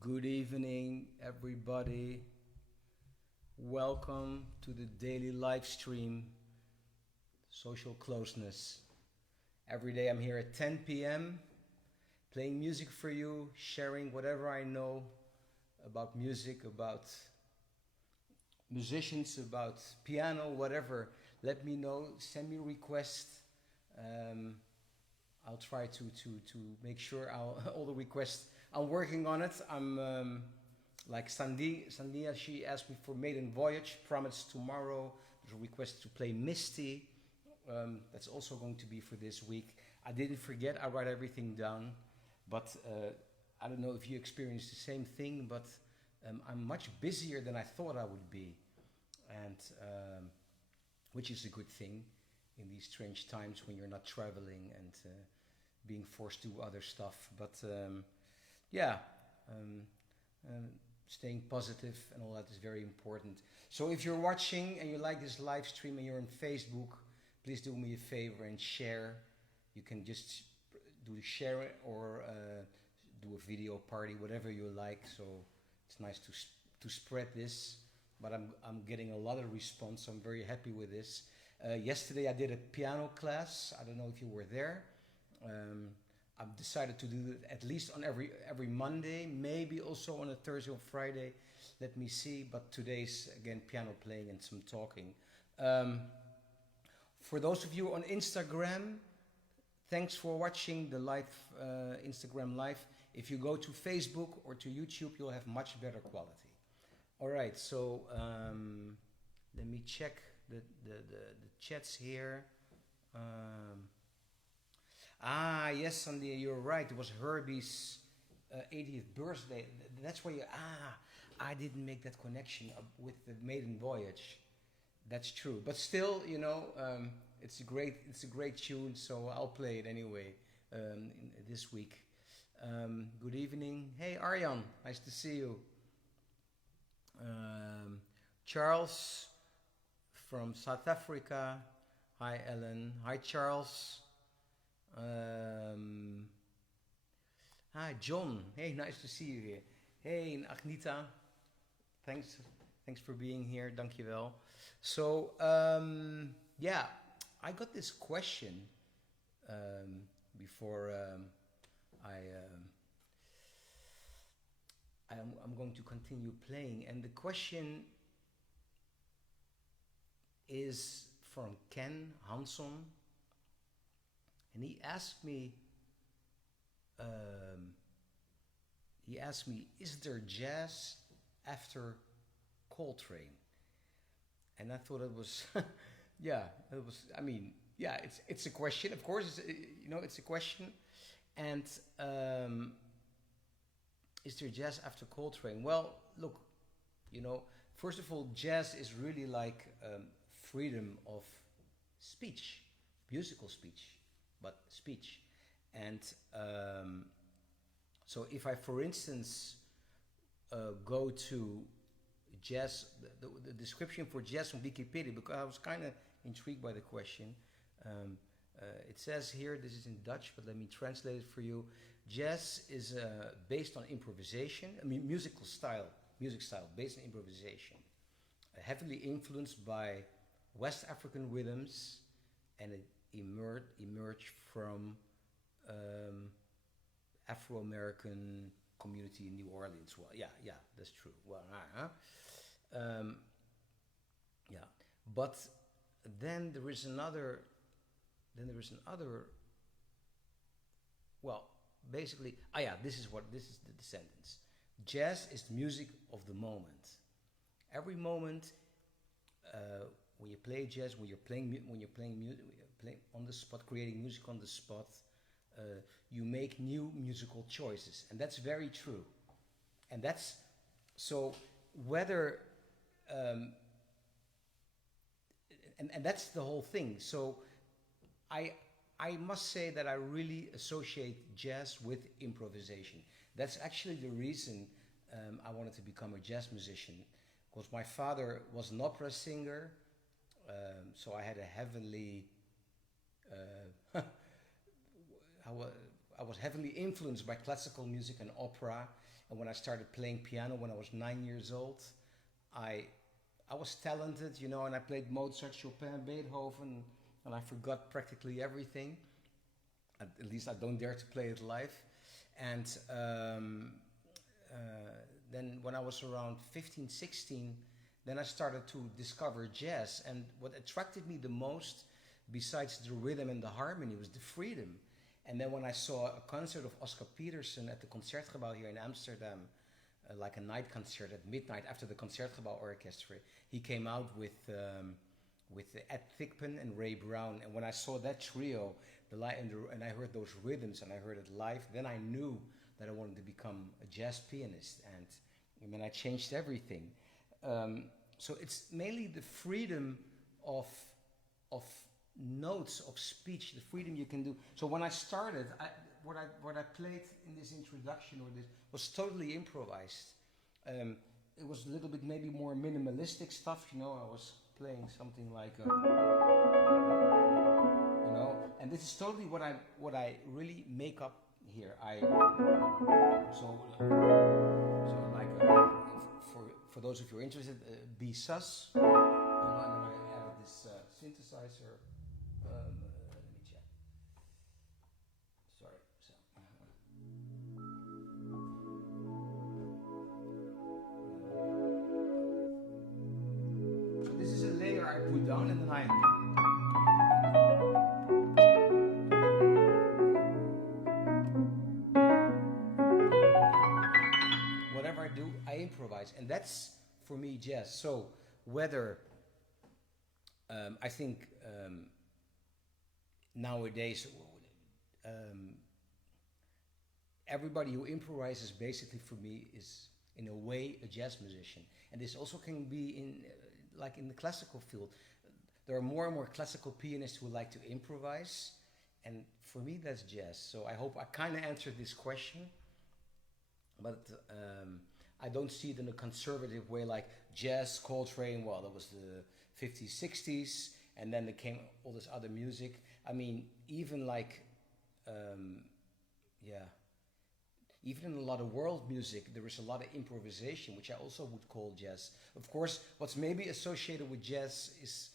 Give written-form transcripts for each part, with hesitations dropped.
Good evening, everybody. Welcome to the daily live stream, Social Closeness. Every day I'm here at 10 p.m. playing music for you, sharing whatever I know about music, about musicians, about piano, whatever. Let me know, send me requests. Um, I'll try to make sure all the requests. I'm working on it. I'm like Sandia. She asked me for Maiden Voyage. Promised tomorrow. There's a request to play Misty. That's also going to be for this week. I didn't forget. I write everything down, but I don't know if you experienced the same thing. But I'm much busier than I thought I would be, and which is a good thing in these strange times when you're not traveling and being forced to do other stuff. But yeah, um, um, staying positive and all that is very important. So if you're watching and you like this live stream and you're on Facebook, please do me a favor and share. You can just do the share it or do a video party, whatever you like. So it's nice to spread this. But I'm getting a lot of response. So I'm very happy with this. Yesterday I did a piano class. I don't know if you were there. I've decided to do it at least on every Monday, maybe also on a Thursday or Friday. Let me see. But today's again piano playing and some talking. For those of you on Instagram, thanks for watching the live Instagram live. If you go to Facebook or to YouTube, you'll have much better quality. All right, so let me check the chats here. Yes, Sandy, you're right. It was Herbie's 80th birthday. That's why I didn't make that connection with the Maiden Voyage. That's true. But still, it's a great tune, so I'll play it anyway this week. Good evening. Hey, Arjan, nice to see you. Charles from South Africa. Hi, Ellen. Hi, Charles. Hi, John. Hey, nice to see you here. Hey, Agnita. Thanks for being here. Dankjewel. So, yeah, I got this question before I'm going to continue playing, and the question is from Ken Hanson, and he asked me, is there jazz after Coltrane? And I thought it was, yeah, it was. I mean, yeah, it's a question. Of course, it's a question, and is there jazz after Coltrane? Well, look, first of all, jazz is really like freedom of speech, musical speech, but speech. And so if I, for instance, go to jazz, the description for jazz on Wikipedia, because I was kind of intrigued by the question. It says here, this is in Dutch, but let me translate it for you. Jazz is based on improvisation. I mean, music style based on improvisation, heavily influenced by West African rhythms, and it emerged from Afro-American community in New Orleans. Well, yeah, that's true. Well, yeah, but then there is another. Well, basically, this is the sentence. Jazz is the music of the moment. Every moment, when you play jazz, when you're playing on the spot, creating music on the spot, you make new musical choices, and that's very true. And that's so whether and that's the whole thing. So I must say that I really associate jazz with improvisation. That's actually the reason I wanted to become a jazz musician, because my father was an opera singer, so I had a heavily I was heavily influenced by classical music and opera. And when I started playing piano when I was 9 years old, I I was talented, you know, and I played Mozart, Chopin, Beethoven, and I forgot practically everything. At least I don't dare to play it live. And uh, then when I was around 15, 16, then I started to discover jazz. And what attracted me the most, besides the rhythm and the harmony, was the freedom. And then when I saw a concert of Oscar Peterson at the Concertgebouw here in Amsterdam, like a night concert at midnight after the Concertgebouw Orchestra, he came out with Ed Thigpen and Ray Brown. And when I saw that trio, and I heard those rhythms and I heard it live, then I knew that I wanted to become a jazz pianist. And I mean, I changed everything. So it's mainly the freedom of notes, of speech, the freedom you can do. So when I started, what I played in this introduction or this was totally improvised. It was a little bit maybe more minimalistic stuff, you know. I was playing something like, you know, and this is totally what I really make up here. So like for those of you who are interested, B sus, and then I added this synthesizer. Let me check. Sorry. So this is a layer I put down, and then whatever I do, I improvise, and that's for me jazz. So whether I think nowadays everybody who improvises basically for me is in a way a jazz musician, and this also can be in like in the classical field. There are more and more classical pianists who like to improvise, and for me that's jazz. So I hope I kind of answered this question, but I don't see it in a conservative way like jazz, Coltrane. Well, that was the 50s, 60s, and then there came all this other music. I mean, even like, even in a lot of world music, there is a lot of improvisation, which I also would call jazz. Of course, what's maybe associated with jazz is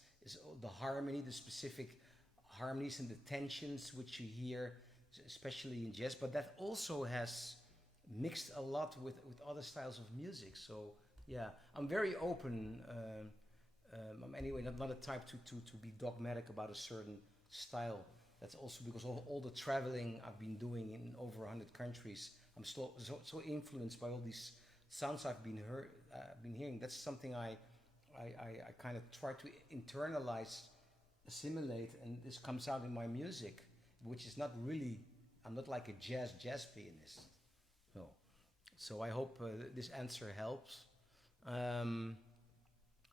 the harmony, the specific harmonies and the tensions which you hear, especially in jazz. But that also has mixed a lot with other styles of music. So yeah, I'm very open. I'm anyway not a type to be dogmatic about a certain style. That's also because all the traveling I've been doing in over 100 countries, I'm still so influenced by all these sounds I've been hearing. That's something I kind of try to internalize, assimilate, and this comes out in my music, which is not really, I'm not like a jazz pianist. No. So I hope this answer helps.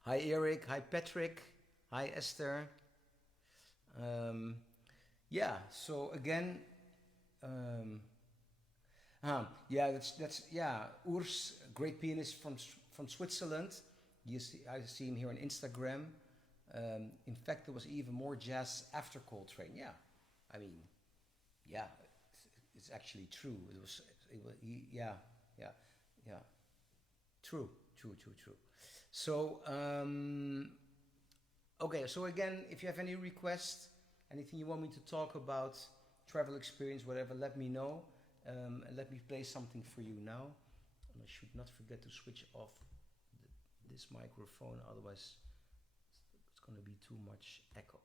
Hi Eric, hi Patrick, hi Esther. Yeah, so again, that's Urs, great pianist from Switzerland. I see him here on Instagram. In fact, there was even more jazz after Coltrane. Yeah, I mean, yeah, it's actually true. True. So, okay, so again, if you have any requests, anything you want me to talk about, travel experience, whatever, let me know. And let me play something for you now. And I should not forget to switch off this microphone, otherwise it's going to be too much echo.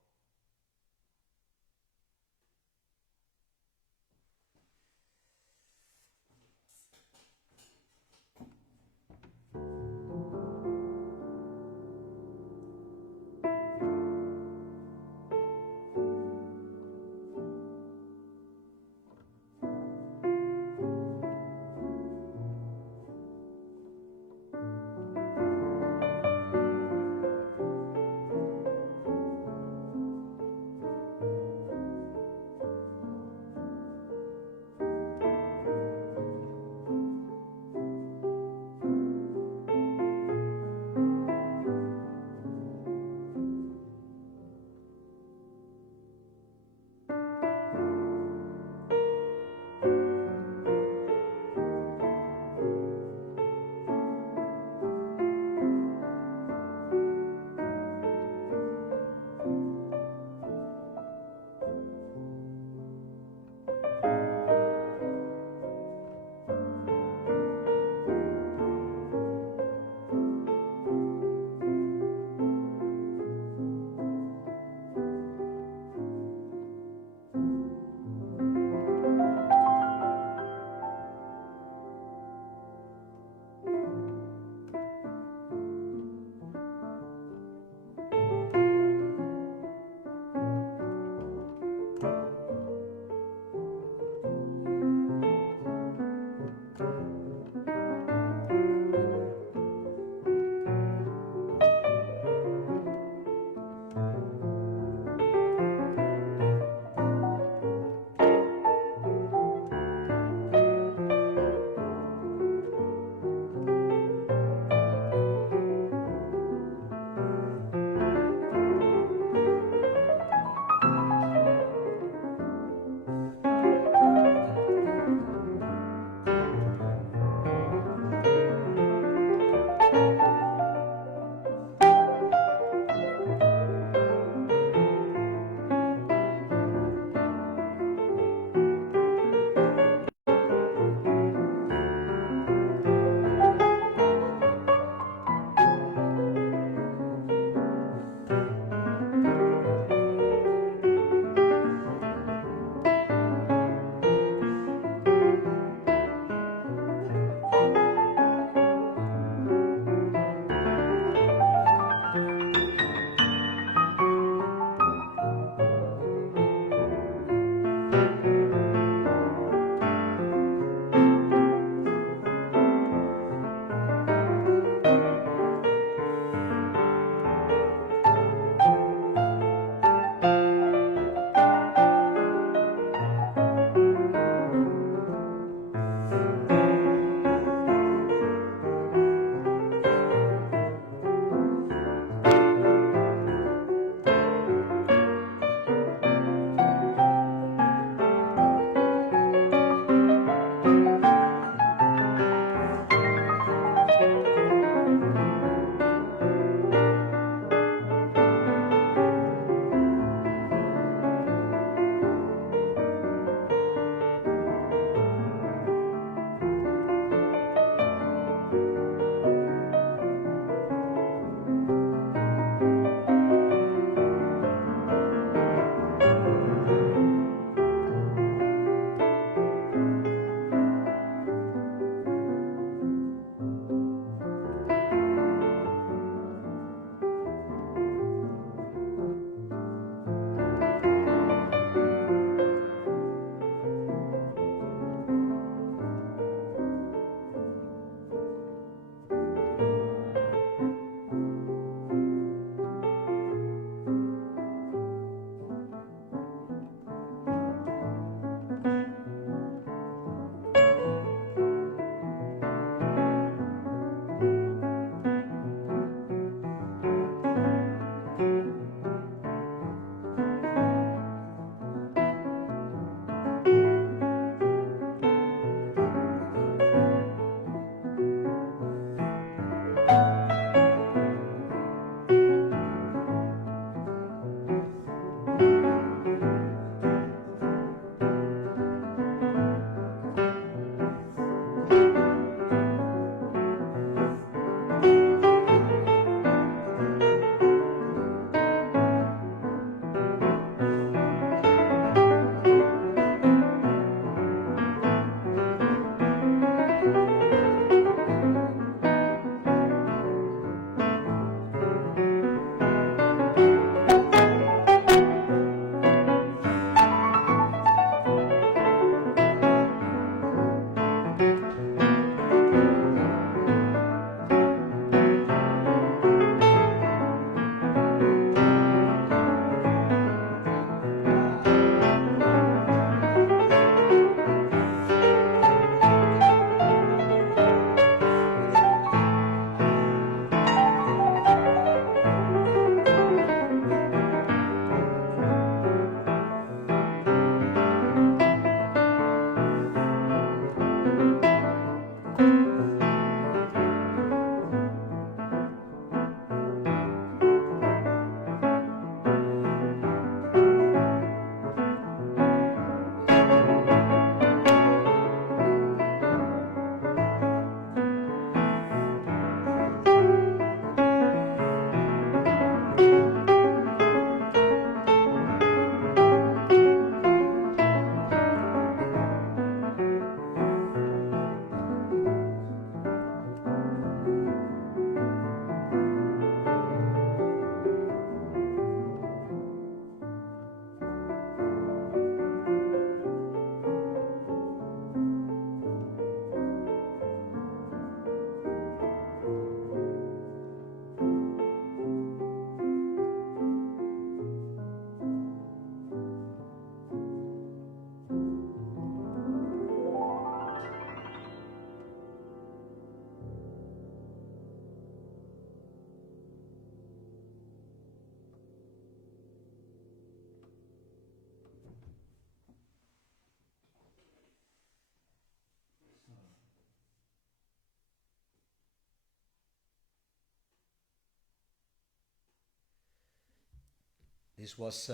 This was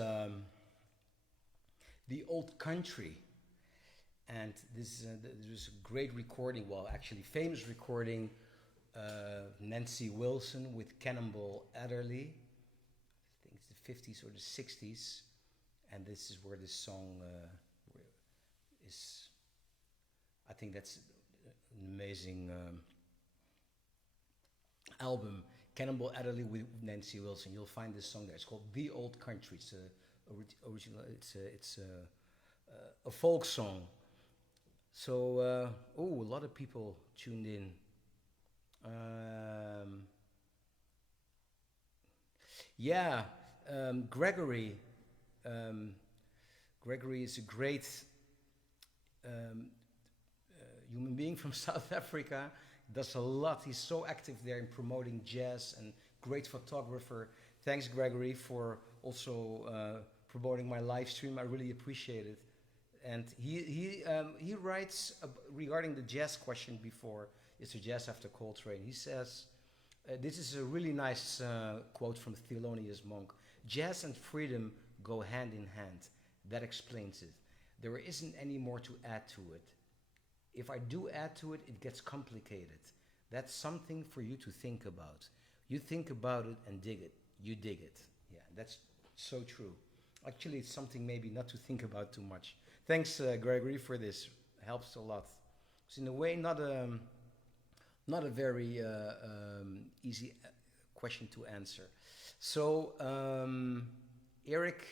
The Old Country. And this was a great recording, well, actually, famous recording. Nancy Wilson with Cannonball Adderley. I think it's the 50s or the 60s. And this is where this song is. I think that's an amazing album. Cannonball Adderley with Nancy Wilson. You'll find this song there. It's called The Old Country. It's original. It's a folk song. So, a lot of people tuned in. Gregory. Gregory is a great human being from South Africa. Does a lot. He's so active there in promoting jazz and great photographer. Thanks, Gregory, for also promoting my live stream. I really appreciate it. And he writes regarding the jazz question before. It's a Jazz After Coltrane. He says, this is a really nice quote from Thelonious Monk. Jazz and freedom go hand in hand. That explains it. There isn't any more to add to it. If I do add to it, it gets complicated. That's something for you to think about. You think about it and dig it. You dig it. Yeah, that's so true. Actually, it's something maybe not to think about too much. Thanks, Gregory, for this. Helps a lot. It's in a way not a very easy question to answer. So, Eric,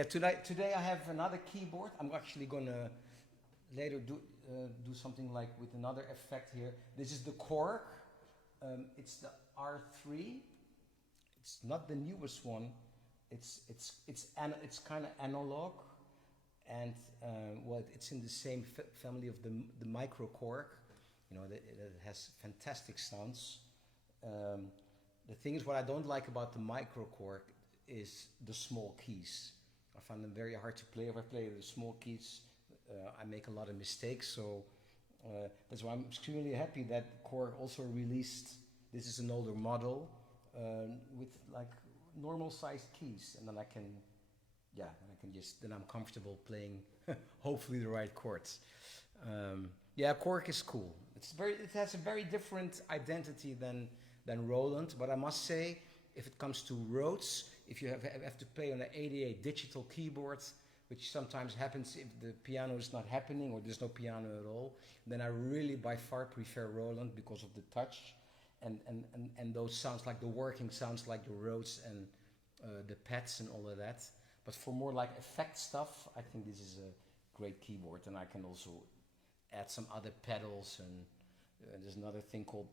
today I have another keyboard. I'm actually gonna later do something like with another effect here. This is the Korg. It's the R3. It's not the newest one. It's kind of analog, and it's in the same family of the micro Korg. You know, it has fantastic sounds. The thing is, what I don't like about the micro Korg is the small keys. I find them very hard to play. If I play the small keys, I make a lot of mistakes. So that's why I'm extremely happy that Korg also released. This is an older model with like normal sized keys, and then then I'm comfortable playing hopefully the right chords. Korg is cool. It has a very different identity than Roland, but I must say, if it comes to Rhodes, if you have to play on an 88 digital keyboard, which sometimes happens if the piano is not happening or there's no piano at all, then I really by far prefer Roland because of the touch and those sounds, like the working sounds like the Rhodes and the pads and all of that. But for more like effect stuff, I think this is a great keyboard, and I can also add some other pedals. And there's another thing called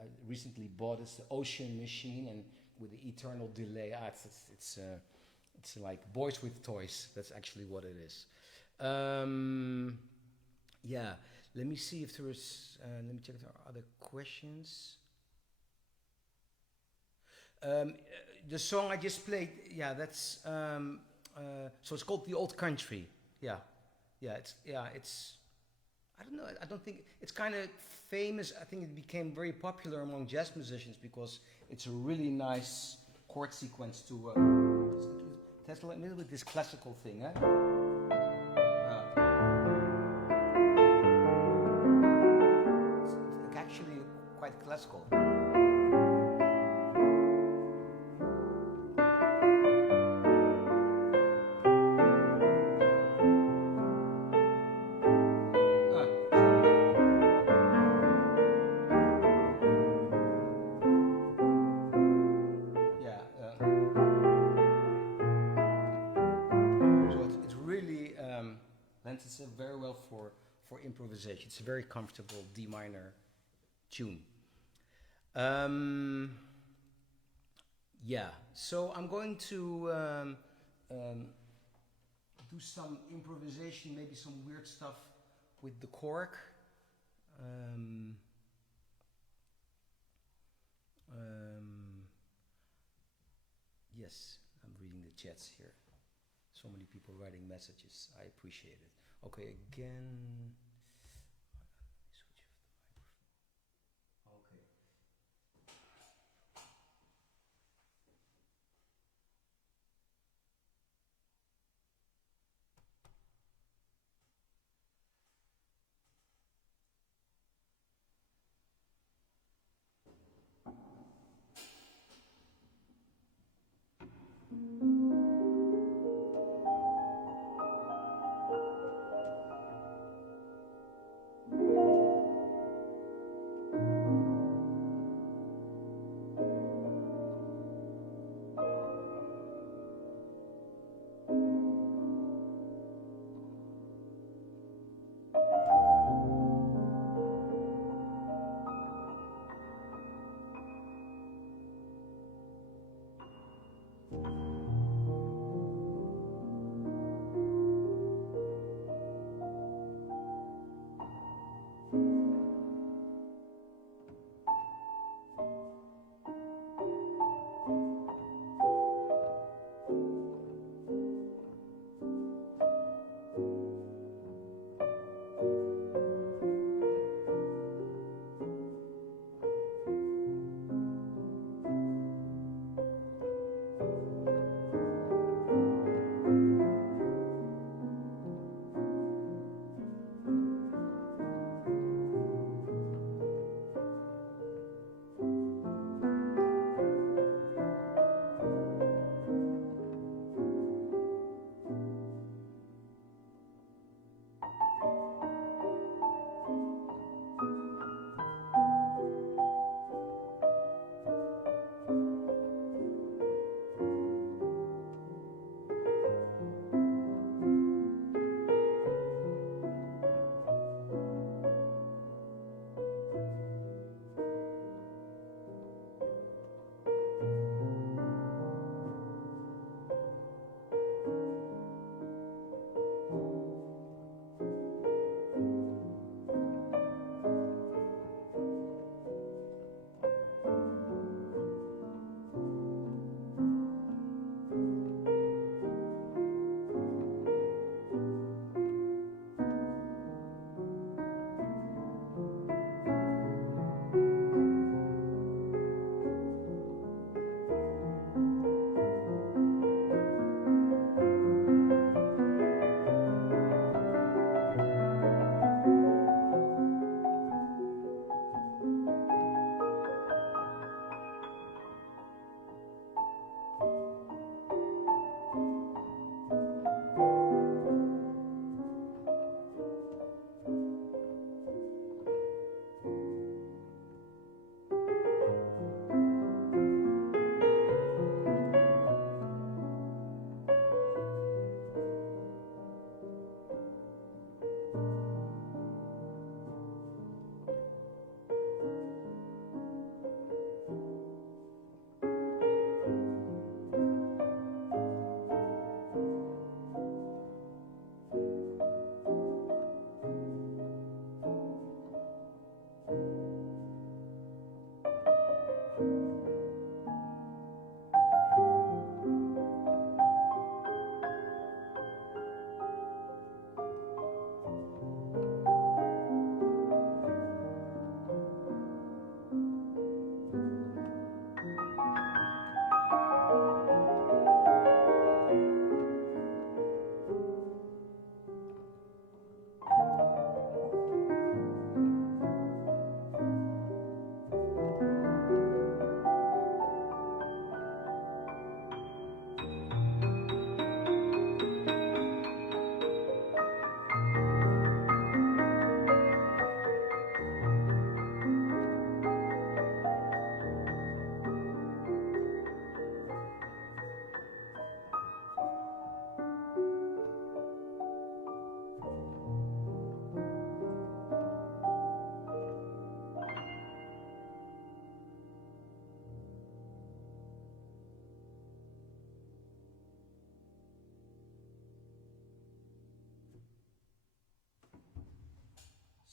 I recently bought. It's the Ocean Machine, and with the eternal delay. It's like boys with toys. That's actually what it is. Let me see if there is. Let me check if there are other questions. The song I just played, that's so it's called The Old Country. It's I don't know. I don't think it's kind of famous. I think it became very popular among jazz musicians because it's a really nice chord sequence to. It has a little bit this classical thing, eh? It's actually quite classical. It's very well for improvisation. It's a very comfortable D minor tune. So I'm going to do some improvisation, maybe some weird stuff with the Korg. Yes, I'm reading the chats here. So many people writing messages. I appreciate it. Okay, again. Switch off the microphone. Okay.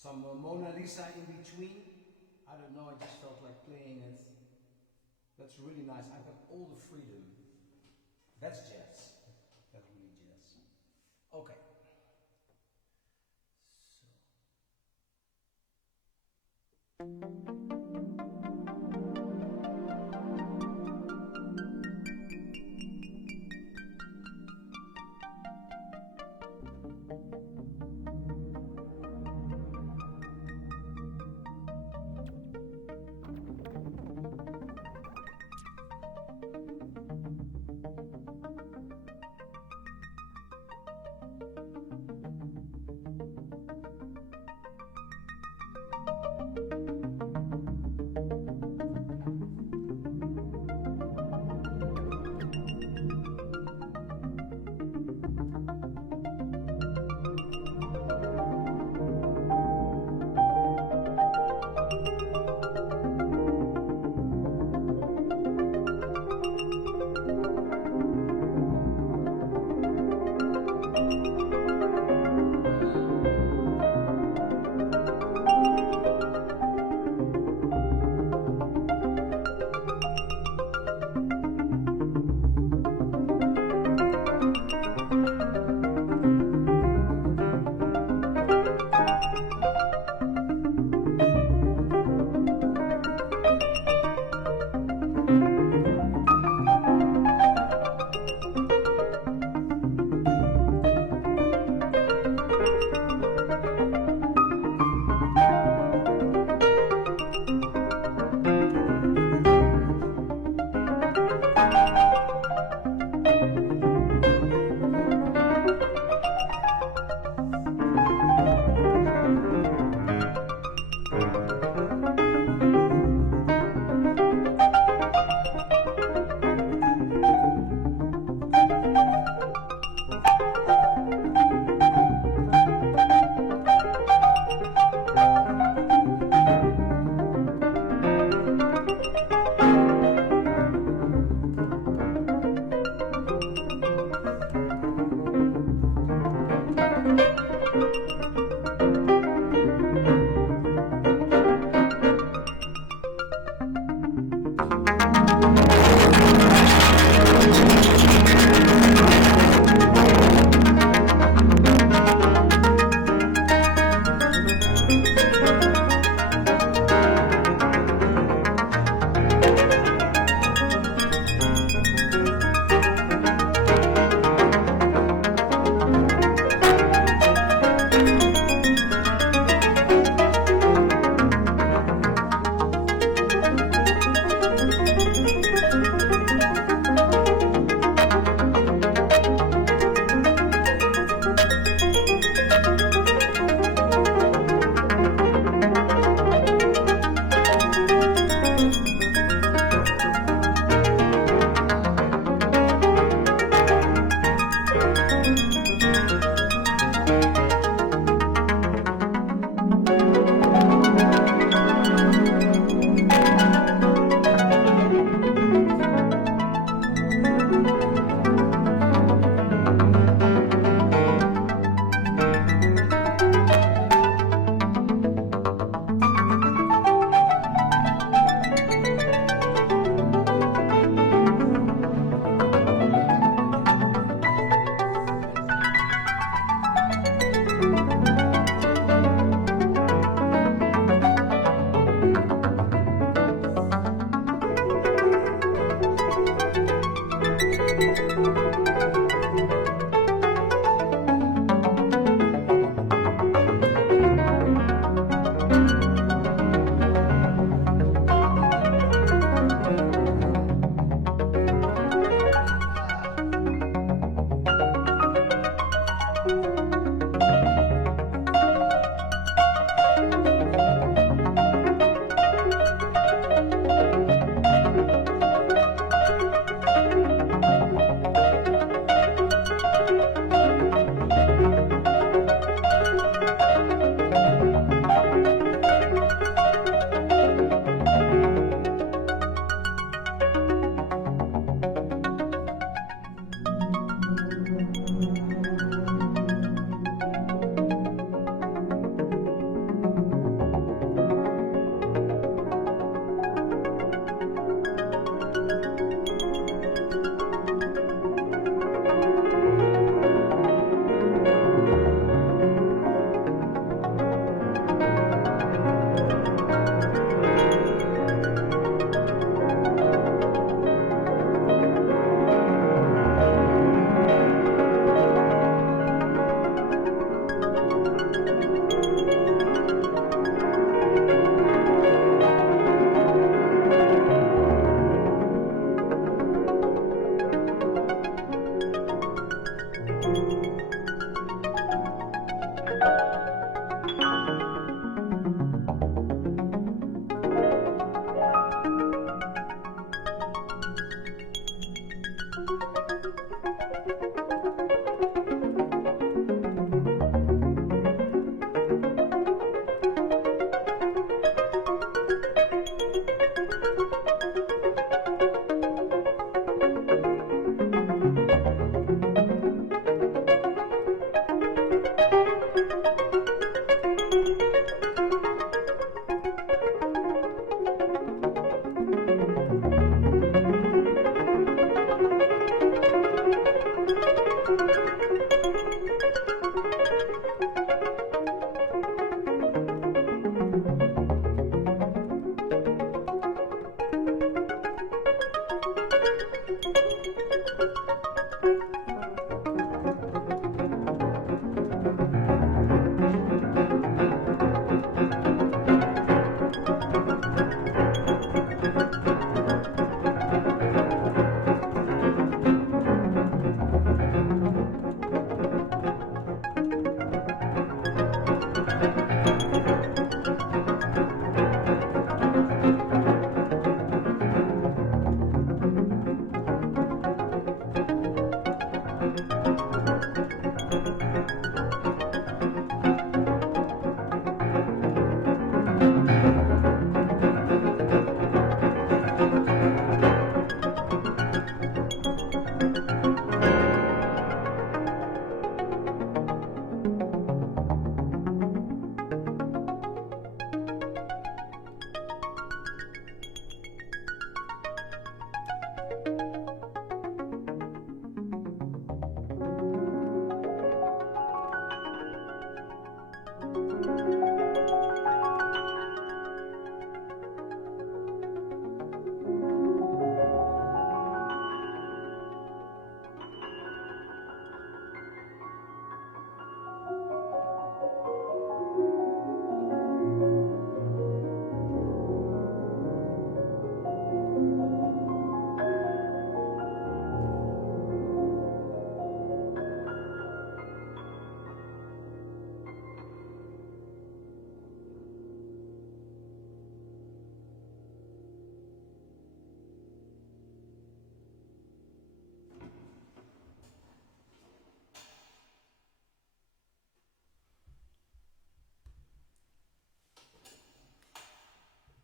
Some Mona Lisa in between. I don't know, I just felt like playing it. That's really nice. I've got all the freedom. That's jazz. That's really jazz. Okay.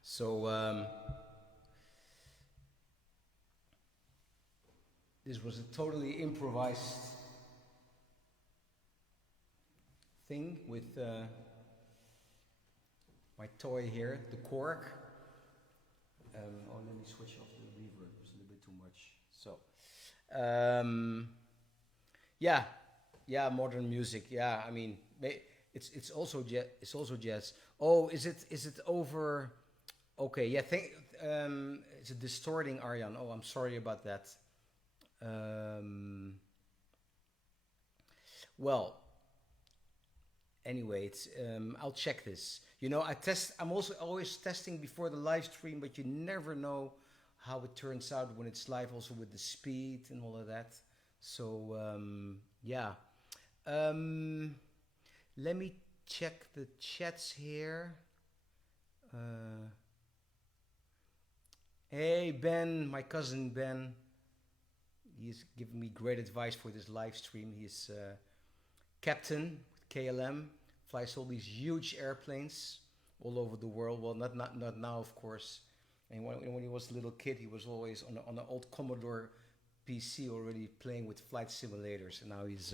So this was a totally improvised thing with my toy here, the cork. Oh, let me switch off the reverb. It's a little bit too much. So, yeah, yeah, modern music. Yeah, I mean, it's also jazz. It's also jazz. Oh, is it over? Okay, yeah. It's a distorting, Arjan. Oh, I'm sorry about that. Um, well, anyway, I'll check this. You know, I'm also always testing before the live stream, but you never know how it turns out when it's live, also with the speed and all of that. So yeah. Um, Let me check the chats here. Uh, hey Ben, my cousin Ben. He's giving me great advice for this live stream. He's captain with KLM, flies all these huge airplanes all over the world. Well, not now, of course. And when he was a little kid, he was always on an old Commodore PC already playing with flight simulators. And now he's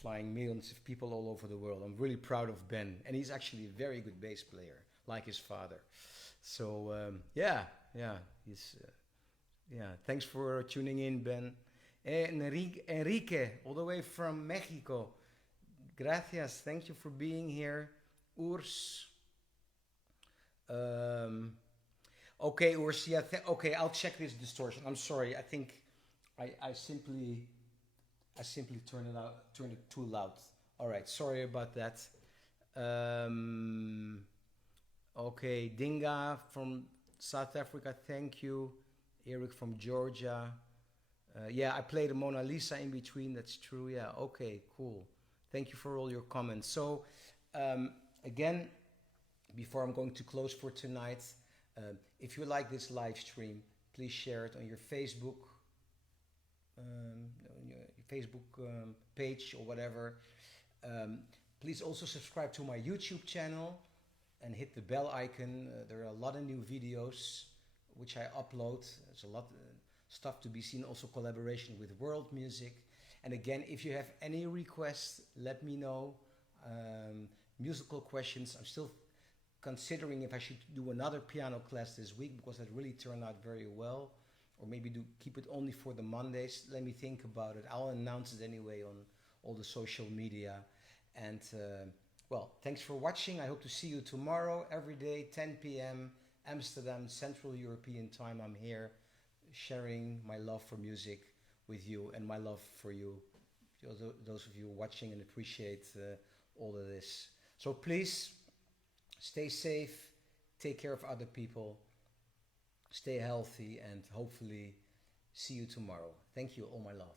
flying millions of people all over the world. I'm really proud of Ben. And he's actually a very good bass player, like his father. So, yeah, he's... yeah, thanks for tuning in, Ben. Enrique, all the way from Mexico. Gracias, thank you for being here. Urs. Okay, Urs, yeah, okay, I'll check this distortion. I'm sorry, I think I simply turned it too loud. All right, sorry about that. Okay, Dinga from South Africa, thank you. Eric from Georgia. Yeah, I played a Mona Lisa in between. That's true. Yeah. Okay. Cool. Thank you for all your comments. So, again, before I'm going to close for tonight, if you like this live stream, please share it on your Facebook, page or whatever. Please also subscribe to my YouTube channel and hit the bell icon. There are a lot of new videos which I upload. There's a lot of stuff to be seen, also collaboration with world music. And again, if you have any requests, let me know. Musical questions, I'm still considering if I should do another piano class this week because that really turned out very well. Or maybe keep it only for the Mondays. Let me think about it. I'll announce it anyway on all the social media. And well, thanks for watching. I hope to see you tomorrow, every day, 10 p.m. Amsterdam, Central European time. I'm here sharing my love for music with you and my love for you, those of you watching, and appreciate all of this. So please stay safe, take care of other people, stay healthy, and hopefully see you tomorrow. Thank you, all my love.